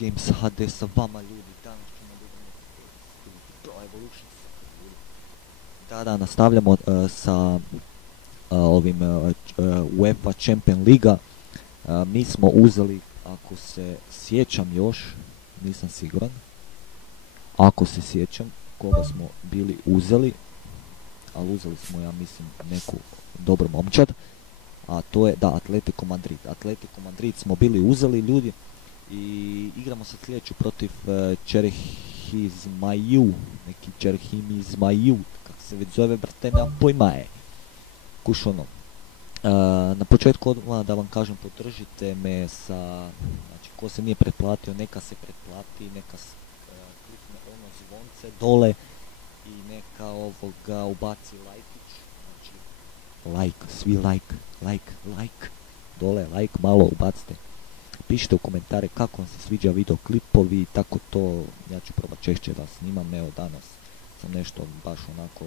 Games HD sa vama ljudi, danas ćemo Pro Evolution. Da, nastavljamo sa ovim UEFA Champions Liga. Mi smo uzeli, ako se sjećam još, nisam siguran, ako se sjećam koga smo bili uzeli, ali uzeli smo, ja mislim, neku dobru momčad, a to je, da, Atletico Madrid. Atletico Madrid smo bili uzeli ljudi i igramo sad sljedeću protiv Cerchizmajiu, neki Cerchizmajiu, kako se već zove, brate, nemam pojma je. Kuš ono. Na početku odmah da vam kažem, podržite me sa, znači, ko se nije pretplatio, neka se pretplati, neka klikne ono zvonce dole i neka ovoga ubaci lajkić, znači, like, svi like, dole like, malo ubacite. Pišite u komentare kako vam se sviđa video klipovi, tako to, ja ću probati češće da snimam, evo danas sam nešto baš onako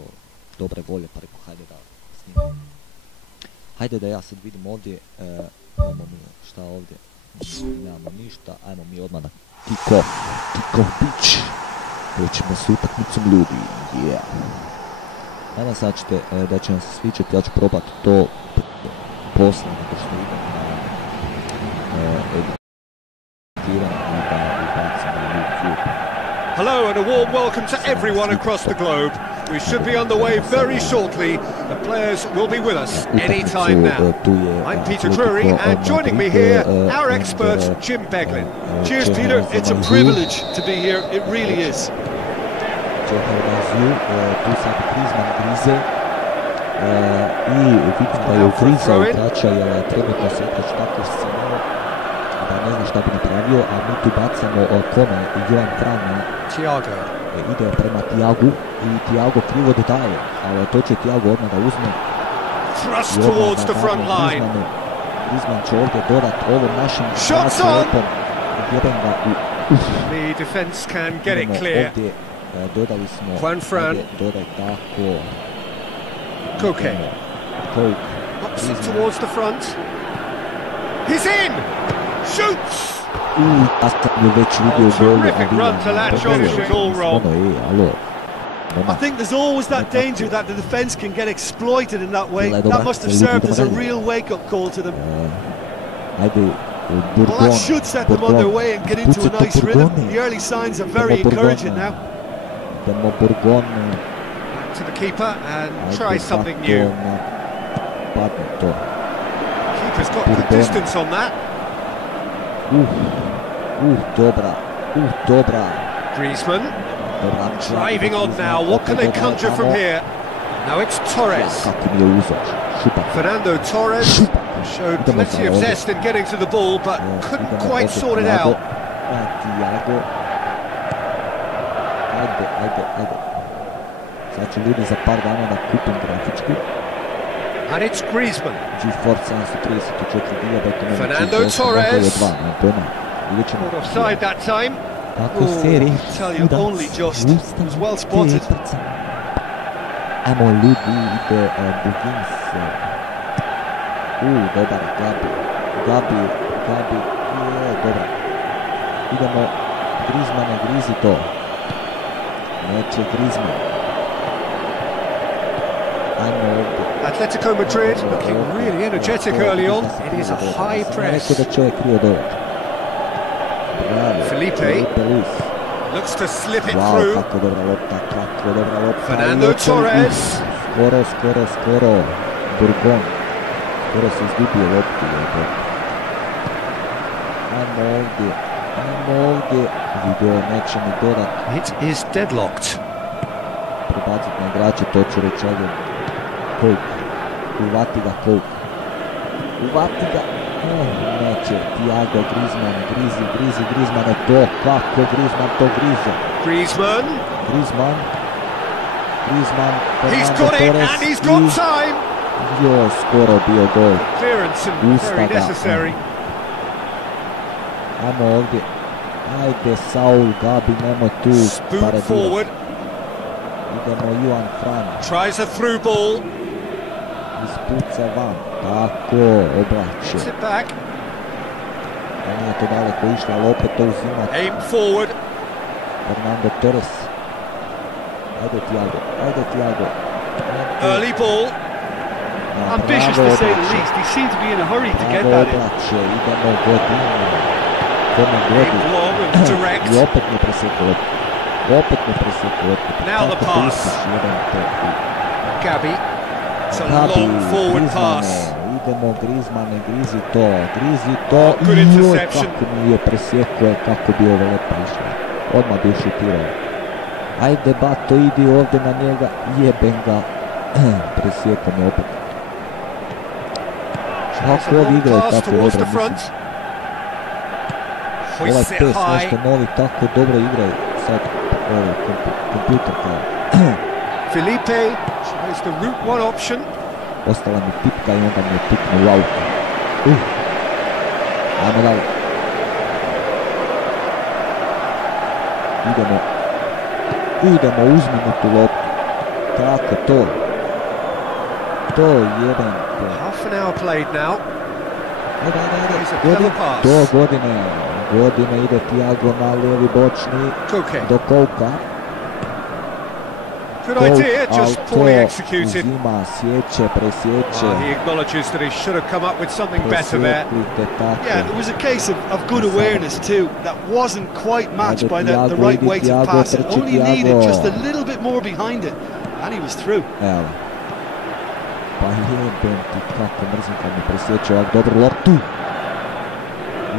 dobre volje, pa rekao hajde da snimam. Hajde da ja sad vidim ovdje, imamo mi šta ovdje, nemamo ništa, ajmo mi odmah na kick-off beach, počnemo s utakmicom ljudi, yeah. Nadam se da će vam se sviđati, ja ću probati to poslije nego što idem na editiranje i da ubacim na YouTube. Hello and a warm welcome to everyone across the globe. We should be on the way very shortly. The players will be with us any time now. I'm Peter Drury, and joining me here, our expert, Jim Beglin. Cheers, Peter. It's a privilege to be here. It really is. Cerchizmajiu, tu sad Griezmann grize i vidim da je ugrizao igrača jer trenutno se igrač tako scenio da ne zna šta bi napravio, a mi tu bacamo kome, Joan Fran ide prema Thiagu i Thiago krivo dodaje, ali to će Thiago odmah da uzme thrust towards the front line. Griezmann će ovdje dodat ovom našim lepom jebem ga u The defense can get it clear. Ovdje dodali smo Juan Fran. Dodaj tako Koke ups towards the front. He's in! Shoots! Terrific run to latch on, it was all wrong. I think there's always that danger that the defence can get exploited in that way. That must have served as a real wake-up call to them. Well, that should set them on their way and get into a nice rhythm. The early signs are very encouraging now. Back to the keeper and try something new. Keeper's got good distance on that. Dobra. Griezmann driving on now. What can they conjure from here? Now it's Torres. Fernando Torres showed plenty of zest in getting to the ball, but couldn't quite sort it out. Sad ću ljudi za par dana da kupim grafički. And it's Griezmann. GeForce 734 Fernando Torres. Caught offside that time. Tako seri. Tell you, only just. It was well spotted. Ajmo ljudi, ide Bugins. Dobar, Gabi, dobar. Idemo, Griezmanne, grizi to. Neće Griezmann. Ajmo ovdje. Atletico Madrid looking really energetic early on. It is a high press. Neko da čovjek krivo dođe. Felipe looks to slip it wow, through. Kako dobra lopta. Fernando Torres. Skoro. Burgon. Skoro se izgubio loptu. Ajmo ovdje. Video neće mi dodat. It is deadlocked. Prebacit na igrače, to ću reći ovdje. Uvati ga. Neće, Thiago, Griezmann, Griezmann je to, kako Griezmann to grize. Griezmann, he's got it and he's got time. Skoro bio gol. Clearance and very necessary. Ajmo ovdje. Ajde Saul, Gabi, nemoj tu. Spoon forward. Idemo Joan Fran. Tries a through ball. Ispuca van. Tako, oblače. Puts it back. nije to daleko išlo, ali opet to uzima. Aim forward. Fernando Torres. Ajde Thiago. Early ball. Ambitious to say the least. He seemed to be in a hurry to get that in. Idemo Godinu. Long and direct. I opet mi presjekao. Now the pass. Gabi. It's a long forward pass. Idemo Griezmann, grizi to. Good interception. Kako mi je presjekao, kako bi ovo lepo išlo. Odmah bi šutirao. Ajde Bato, idi ovdje na njega, jebem ga. Presjekao mi opet. Kako ovi igraju tako dobro, mislim. Ovaj pes nešto novi tako dobro igraju. Sad, ovaj kompjuter kao. Felipe tries the route one option. Ostala mi tipka i onda mi je tipnu u auto. Ajmo dalje. Idemo, uzmimo tu loptu. Tako, to. To je jedan. Half an hour played now. Godine ide Thiago na lijevi bočni. Do Kouka. Good idea, just poorly executed. Uzima, sjeće, presjeće. He acknowledges that he should have come up with something better there. Yeah, it was a case of good awareness too. That wasn't quite matched by the right way to pass it. Only needed just a little bit more behind it, and he was through. Evo. Pa jebem ti kako mrzim kad mi presjeće ovak dobru loptu.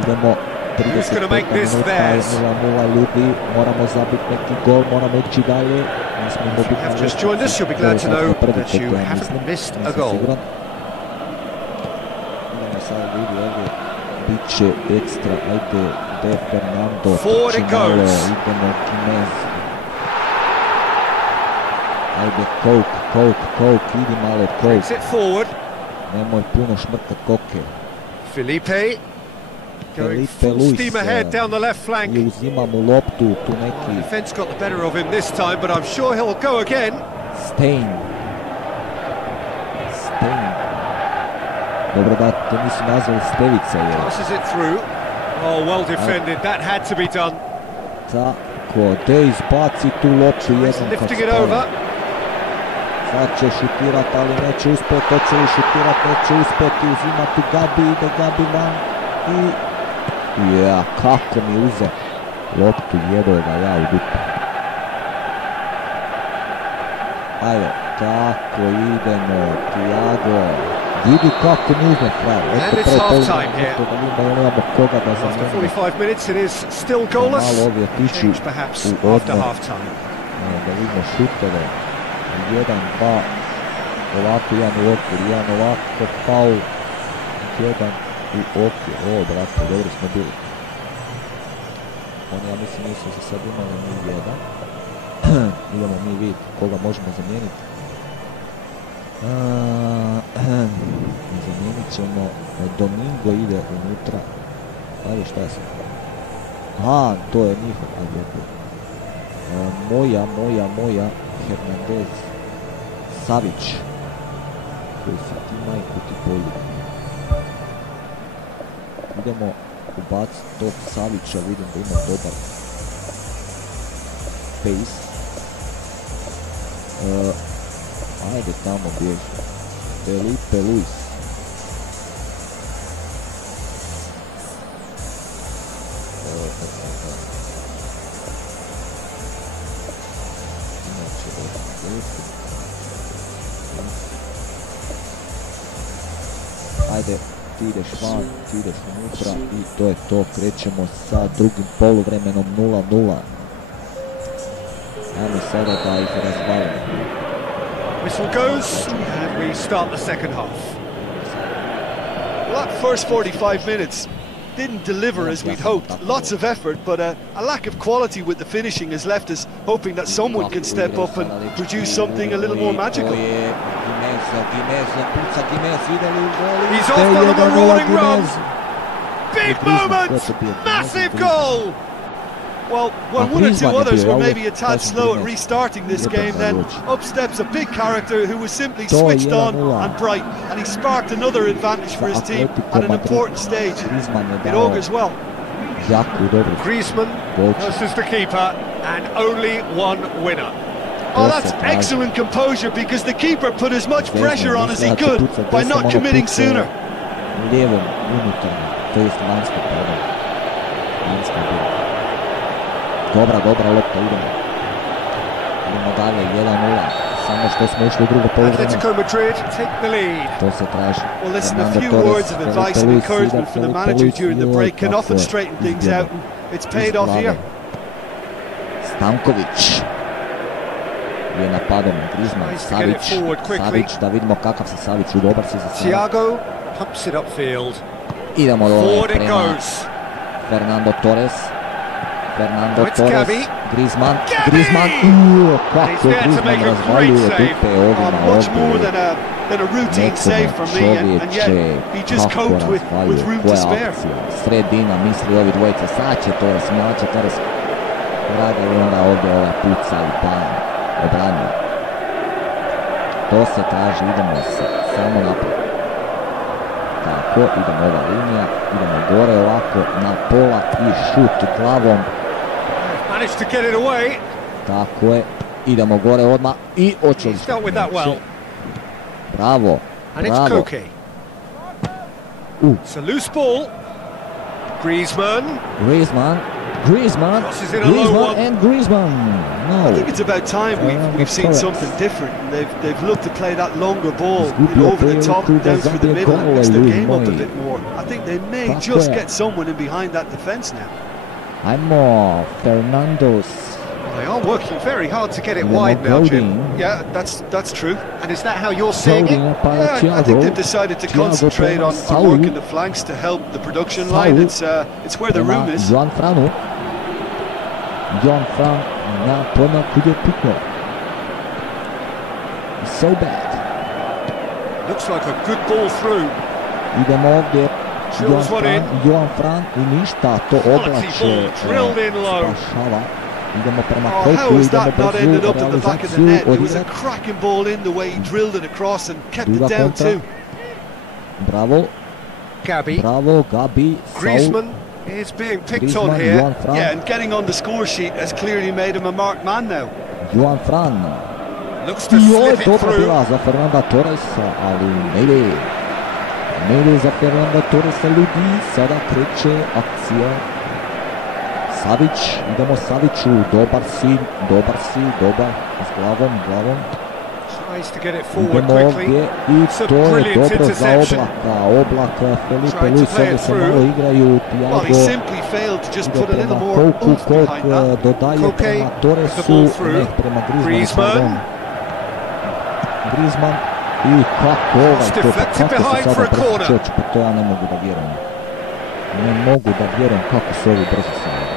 Idemo 35 minuta, 0-0 ljudi, moramo zabiti neki gol, moramo ići dalje. Have just joined us, you'll be glad to know that you haven't missed a goal. Idemo sad vidi ovdje, bit će ekstra, ajde, De Fernando, forward it goes. Idemo Kinez. Ajde, Coke, idi malo Coke. Takes it forward. Nemoj puno šmrkat koke. Felipe. Going full steam ahead down the left flank. I uzima mu loptu, tu neki. Defense got the better of him this time, but I'm sure he'll go again. Stein. Dobro da to nisu nazvali Stevica. Passes it through. Oh, well defended. That had to be done. Tako, de izbaci tu loptu jedan kad spali. Sad će šutirat, ali neće uspjeti. Hoće li šutirat, neće uspjeti. Uzima tu Gabi, ide Gabi van. Ja, kako mi uze loptu, jeboj ga ja u dupu. Ajde, tako idemo, Thiago. Vidi kako mi uzme kraj. And it's half time here. After 45 minutes it is still goalless. Change perhaps after half time. Da vidimo šutove. 1-2. Ovako jedan u okvir, jedan ovako faul. Jedan u okvir. O, brate, dobro smo bili. Oni, ja mislim, nisu za sad imali ni jedan. Idemo mi vidjeti koga možemo zamijeniti. Zamijenit ćemo. Domingo ide unutra. Ajde, šta je sad? Aha, to je njihov. Moja. Hernandez. Savić. Koji si ti majku ti polju. Idemo ubaciti tog Savića, vidim da ima dobar pace. Ajde tamo bježi. Felipe Luis. Ajde, ti ideš van, ti ideš unutra i to je to. Krećemo sa drugim poluvremenom 0-0. Ajmo sada da ih razvalimo. Whistle goes and we start the second half. Well, that first 45 minutes didn't deliver as we'd hoped. Lots of effort, but a lack of quality with the finishing has left us hoping that someone can step up and produce something a little more magical. He's off on a marauding run. Big moment! Massive goal! Well, when one or two others were maybe a tad slow at restarting this game, then up steps a big character who was simply switched on and bright, and he sparked another advantage for his team at an important stage. It augurs well. Griezmann versus the keeper, and only one winner. Oh, that's excellent composure, because the keeper put as much pressure on as he could by not committing sooner. Dobra lopta, idemo dalje, 1-0, samo što smo išli u drugo poluvreme. Atletico Madrid take the lead. To se traži. Well, listen, a few words of advice and encouragement from the manager during the break can often straighten things out, and it's paid off here. Stanković je napadom, Griezmann, Savić, da vidimo kakav se Savić, dobar si za Savić. Thiago pumps it upfield. Idemo dole prema Fernando Torres, Griezmann, kako Griezmann razvaljuje dupe ovima ovdje. Than a routine save from me, and yet he just coped with room to spare. Sredina, misli ovi dvojice, sad će Torres, radi onda ovdje puca i bam, obranio. To se traži, idemo se samo naprijed. Tako, idemo ova linija, idemo gore ovako, na pola i šut glavom. Managed to get it away. Tako je, idemo gore odmah i očeli smo. Bravo, and it's Koke. It's a loose ball. Griezmann, and Griezmann. No. I think it's about time we've seen something different. They've looked to play that longer ball, over the top, down through the middle, and mix their game up a bit more. I think they may just get someone in behind that defence now. I'm Fernando's. They are working very hard to get it wide now, Jim. Yeah, that's true. And is that how you're seeing it? Yeah, I think they've decided to concentrate on working the flanks to help the production line. It's where the room is. Joan Fran na pojma kud je piknuo. So bad. Looks like a good ball through. Idemo ovdje. Joan Fran i ništa, to oblače spašava. Idemo prema Koku, idemo brzu realizaciju odigrat. Druga kontra. Bravo, Gabi, Griezmann is being picked on here. Joan Fran. Yeah, and getting on the score sheet has clearly made him a marked man now. Joan Fran. Looks to slip it dobra through. bila za Fernanda Torresa, ali ne ide za Fernanda Torresa, ljudi, sada kreće akcija. Savić, idemo Saviću, dobar si, s glavom. Idemo ovdje i to je dobro za Oblaka, Felipe Luis, ovdje se malo igraju, Thiago ide prema Koku, Kok dodaje prema Torresu, ne, prema Griezmann, i kako to, kako se sada brzo čeći, pa to ja ne mogu da vjerujem, kako se ovi brzo sada.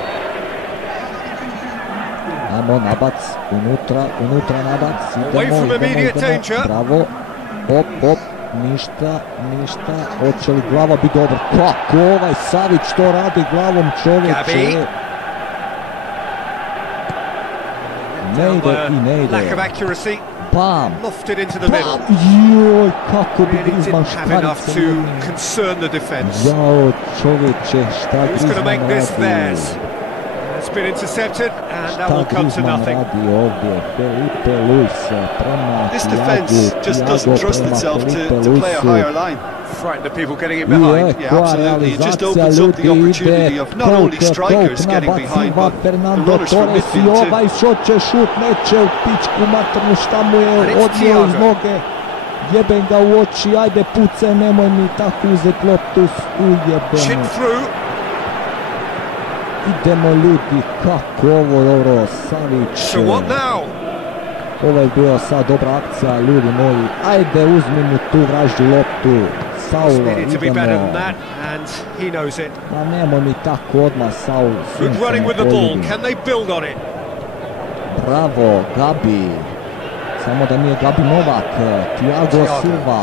Ajmo, nabac, unutra nabac, idemo, bravo, op, ništa, hoće li glava biti dobro, kako ovaj Savić to radi glavom, čovječe, ne ide, bam, joj, kako bi Griezmann šparice, jao, čovječe, šta Griezmann radi. It's been intercepted, and that will come to nothing. This defence just doesn't trust itself to play a higher line. Frighten the people getting in behind. Yeah, absolutely. It just opens up the opportunity of not only strikers getting behind, but the runners from midfield too. Šoće šut, neće u pičku matrnu, šta mu je odnio iz noge. Jebem ga u oči, ajde puce, nemoj mi tako uzeti loptu, ujebeno. Idemo ljudi, kako ovo dobro, Savić. Ovo je bio sad dobra akcija, ljudi moji. Ajde, uzmi mu tu vražđu loptu. Saulo, idemo. Ma nemoj mi tako odmah, Saul. Bravo, Gabi. Samo da nije Gabi Novak. Thiago Silva.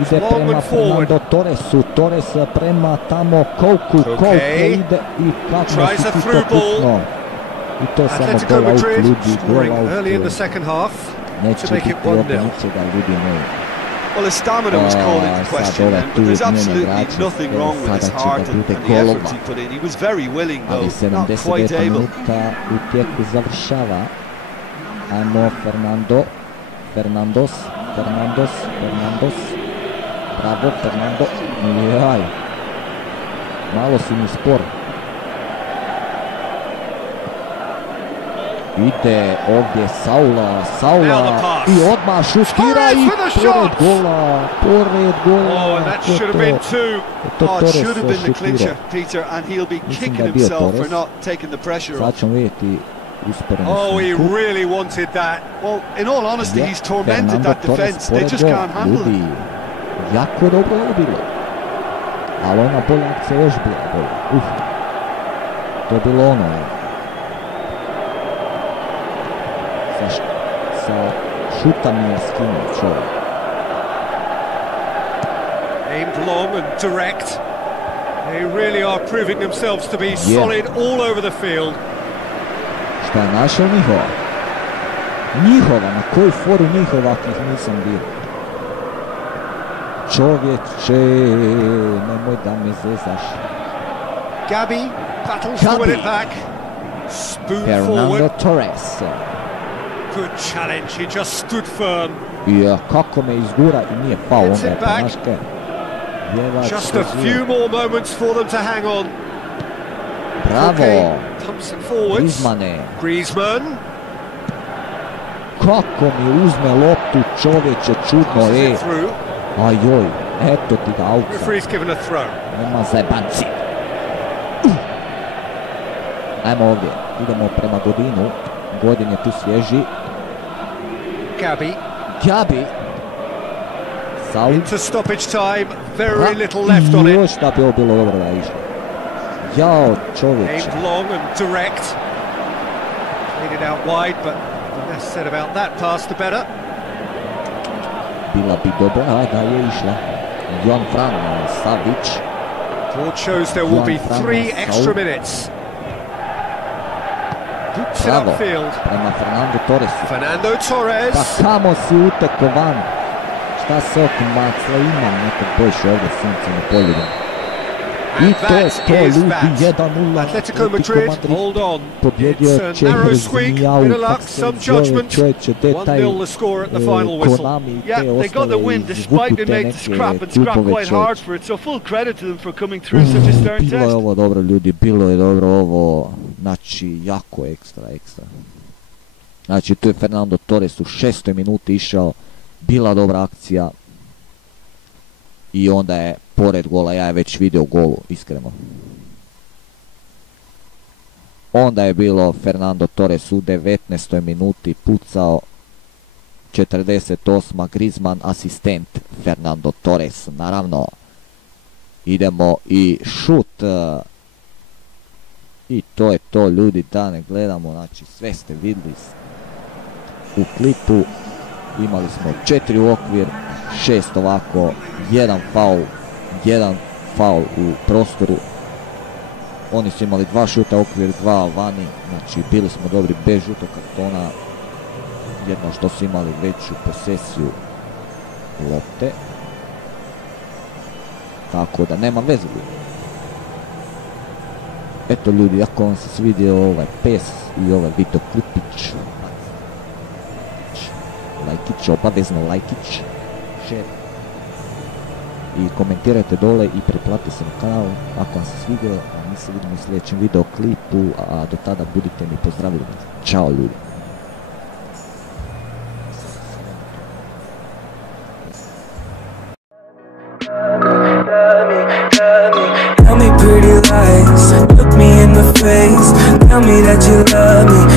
Ide prema Fernando Torresu, Torres prema tamo Koku, Koku ide i kako si ti to pukno. I to je samo Atletico goal out, Madrid ljudi, scoring goal early in the out. second half to Neće make biti it opet 1-0. ničega, ljudi moji. Well, his stamina was called into question, but there's absolutely nothing wrong with his heart and the effort he put in. He was very willing, though, not quite 79 able. minuta u tijeku završava. Ajmo Fernandos. Bravo, Fernando. Jaj. Malo si mi spor. Ide ovdje Saula i odmah šutira i pored gola. Oh, and that should have been two. Oh, it should have been the clincher, Peter, and he'll be kicking himself for not taking the pressure Sad off. ćemo vidjeti usporenu Oh, he snimku. really wanted that. Well, in all honesty, he's tormented that defence. They just can't handle Ljudi, him. jako je dobro je bilo. Ali ona bolja akcija još bila bolja. To je bilo ono. Sa šuta mi je skinuo čovjek. Aimed long and direct. They really are proving themselves to be solid all over the field. Šta je našao njihova? Njihova, na koju foru njihova akih nisam bio. Čovječe, nemoj da me zezaš. Gabi battles to win it back. Spoon Fernando forward. Torres. Good challenge, he just stood firm. I kako me izgura i nije pao onda je panaške. Just a few more moments for them to hang on. Bravo. Pumps it forwards. Griezmann. Kako mi uzme loptu čovječe, čudno je. Ajoj, eto ti ga auta. Referee's given a throw. Nema zajebanci. Ajmo ovdje, idemo prema Godinu. Godin je tu svježi. Gabi. Saul. Into stoppage time, very little left on it. Još da bi ovo bilo dobro da je išlo. Jao, čovječe. Aimed long and direct. Played it out wide, but the less said about that pass, the better. Bila bi dobra da je išla. Joan Fran, Savić. Board shows there will be 3 extra minutes. Boots it upfield. Prema Fernando Torresu. Fernando Torres. Pa kamo si uteko van. Šta se okmacle, imam nekog bojiš ovdje sunce na poljudu. I to je to, ljudi, 1-0. Atletico Madrid, hold on. Pobjedio je Cerchizmajiu, kako se zove čovječe, detaj Konami, te ostale izvuku te neke klipove čovječe. Bilo je ovo dobro, ljudi, bilo je dobro ovo, znači jako ekstra. Znači tu je Fernando Torres u 6. minuti išao, bila dobra akcija i onda je pored gola, ja je već vidio golu, iskreno. Onda je bilo Fernando Torres u 19. minuti pucao, 48. Griezmann asistent Fernando Torres, naravno. Idemo i šut. I to je to, ljudi, da ne gledamo, znači sve ste vidjeli u klipu. Imali smo 4 u okvir, 6 ovako, 1 faul u prostoru. Oni su imali 2 šuta u okvir, 2 vani, znači bili smo dobri bez žutog kartona. Jedno što su imali veću posesiju lopte. Tako da nema veze. Eto ljudi, ako vam se svidio ovaj pes i ovaj video klipić, lajkić, obavezno lajkić, share i komentirajte dole i preplatite se na kanal ako vam se svidio, a mi se vidimo u sljedećem video klipu, a do tada budite mi pozdravljeni. Ćao ljudi. Tell me pretty lies, look me in the face, tell me that you love me.